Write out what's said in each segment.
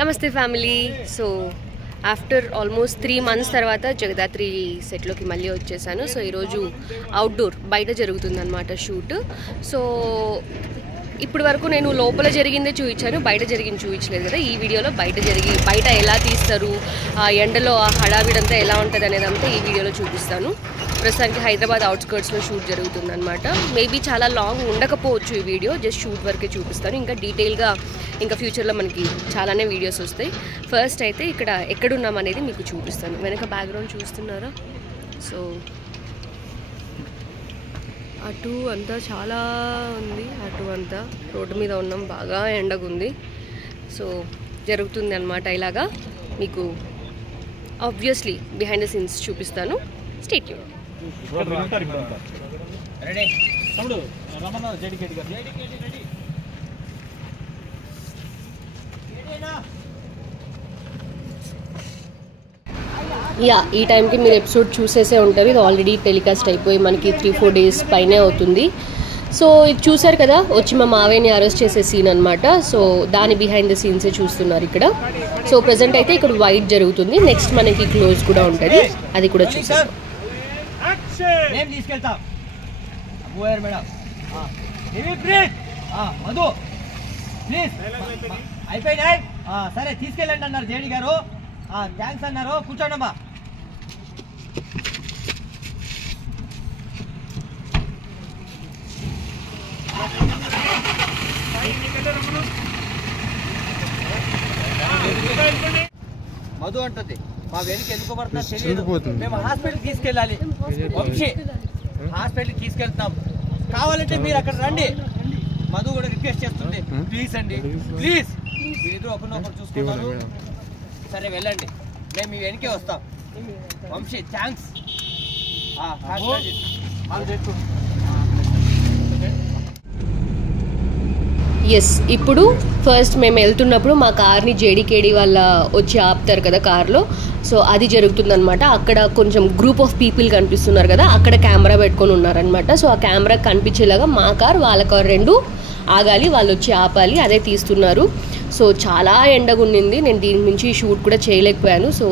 నమస్తే family. So after almost 3 months తర్వాత జగదాత్రి సెట్లోకి మళ్ళీ వచ్చేసాను. సో ఈరోజు అవుట్డోర్ బయట జరుగుతుందన్నమాట షూట్. సో ఇప్పటి వరకు నేను లోపల జరిగిందే చూపించాను, బయట జరిగింది చూపించలేదు కదా. ఈ వీడియోలో బయట ఎలా తీస్తారు, ఆ ఎండలో ఆ హడావిడంతా ఎలా ఉంటుంది అనేదంతా ఈ వీడియోలో చూపిస్తాను. ప్రస్తుతానికి హైదరాబాద్ అవుట్స్కర్ట్స్లో షూట్ జరుగుతుందన్నమాట. మేబీ చాలా లాంగ్ ఉండకపోవచ్చు ఈ వీడియో, జస్ట్ షూట్ వరకే చూపిస్తాను. ఇంకా డీటెయిల్గా ఇంకా ఫ్యూచర్లో మనకి చాలానే వీడియోస్ వస్తాయి. ఫస్ట్ అయితే ఇక్కడ ఎక్కడున్నాం అనేది మీకు చూపిస్తాను. వెనక బ్యాక్గ్రౌండ్ చూస్తున్నారా? సో అటు అంతా చాలా ఉంది, అటు అంతా రోడ్డు మీద ఉన్నాం, బాగా ఎండగుంది. సో జరుగుతుంది అన్నమాట. ఇలాగా మీకు ఆబ్వియస్లీ బిహైండ్ ద సీన్స్ చూపిస్తాను. Stay tune. యా, ఈ టైంకి మీరు ఎపిసోడ్ చూసేసే ఉంటారు. ఇది ఆల్రెడీ టెలికాస్ట్ అయిపోయి మనకి 3-4 days పైనే అవుతుంది. సో ఇది చూసారు కదా, వచ్చి మా మావయ్యని అరెస్ట్ చేసే సీన్ అనమాట. సో దాని బిహైండ్ ద సీన్సే చూస్తున్నారు ఇక్కడ. సో ప్రజెంట్ అయితే ఇక్కడ వైట్ జరుగుతుంది, నెక్స్ట్ మనకి క్లోజ్ కూడా ఉంటుంది, అది కూడా చూసారు. సరే తీసుకెళ్ళండి అన్నారు జేడి గారు. థ్యాంక్స్ అన్నారు. కూర్చోండమ్మా. మధు అంటుంది మా వెనుక ఎందుకు పడుతున్నా తెలియదు, మేము హాస్పిటల్కి తీసుకెళ్ళాలి, వంశీ హాస్పిటల్కి తీసుకెళ్తున్నాం, కావాలంటే మీరు అక్కడ రండి. మధు కూడా రిక్వెస్ట్ చేస్తుంది, ప్లీజ్ అండి ప్లీజ్, మీరిద్దరు ఒకరినొకరు చూసుకున్నారు, సరే వెళ్ళండి, మేము మీ వెనకే వస్తాం. వంశీ థ్యాంక్స్. ఎస్, ఇప్పుడు ఫస్ట్ మేము వెళ్తున్నప్పుడు మా కార్ని జేడీకేడీ వాళ్ళ వచ్చి ఆపుతారు కదా కార్లో. సో అది జరుగుతుందనమాట. అక్కడ కొంచెం గ్రూప్ ఆఫ్ పీపుల్ కనిపిస్తున్నారు కదా, అక్కడ కెమెరా పెట్టుకొని ఉన్నారనమాట. సో ఆ కెమెరా కనిపించేలాగా మా కార్ వాళ్ళ కార్ రెండు ఆగాలి, వాళ్ళు వచ్చి ఆపాలి, అదే తీస్తున్నారు. సో చాలా ఎండగా ఉండింది, నేను దీని నుంచి షూట్ కూడా చేయలేకపోయాను. సో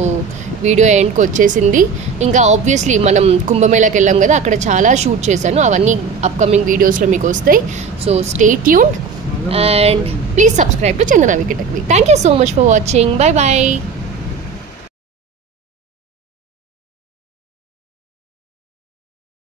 వీడియో ఎండ్కి వచ్చేసింది. ఇంకా ఆబ్వియస్లీ మనం కుంభమేళాకి వెళ్ళాం కదా, అక్కడ చాలా షూట్ చేశాను, అవన్నీ అప్కమింగ్ వీడియోస్లో మీకు వస్తాయి. So stay tuned and please subscribe to Chandana Vikatagvi. Thank you so much for watching. Bye bye.